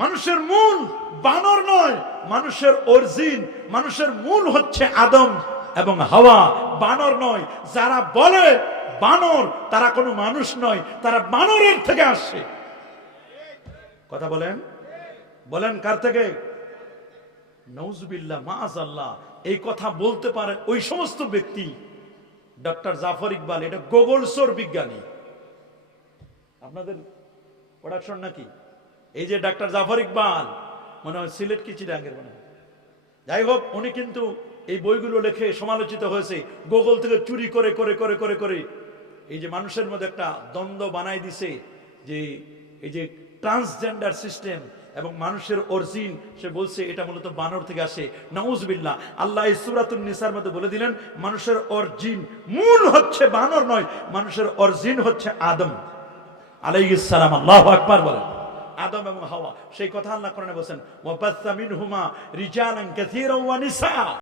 মানুষের মূল বানর নয়, মানুষের অরিজিন, মানুষের মূল হচ্ছে আদম এবং হাওয়া, বানর নয়। যারা বলে বানর তারা কোনো মানুষ নয়, তারা বানরের থেকে আসে। কথা বলেন, বলেন কার থেকে? নাউজুবিল্লাহ, মাআযাল্লাহ। এই কথা বলতে পারে ওই সমস্ত ব্যক্তি, ডক্টর জাফর ইকবাল, এটা গোগলসোর বিজ্ঞানী। আপনাদের প্রোডাকশন নাকি? এই যে ডাক্তার জাফর ইকবাল, মনে হয় সিলেট কি চিটাঙ্গের মনে হয়। যাই হোক, উনি কিন্তু এই বইগুলো লিখে সমালোচিত হয়েছে। গুগল থেকে চুরি করে করে করে করে করে এই যে মানুষের মধ্যে একটা দ্বন্দ্ব বানাই দিছে, যে এই যে ট্রান্সজেন্ডার সিস্টেম এবং মানুষের অরিজিন, সে বলছে এটা মূলত বানর থেকে আসে। নাউজুবিল্লাহ। আল্লাহ এই সূরাতুন নিসার মধ্যে বলে দিলেন মানুষের অরিজিন, মূল হচ্ছে বানর নয়, মানুষের অরিজিন হচ্ছে আদম আলাইহিস সালাম। আল্লাহু আকবার বলেন। আদম এবং হাওয়া, সেই কথা আল্লাহ কোরআনে বলেন, ওয়াবাসসা মিনহুমা রিজালান কাসীরান ওয়া নিসা।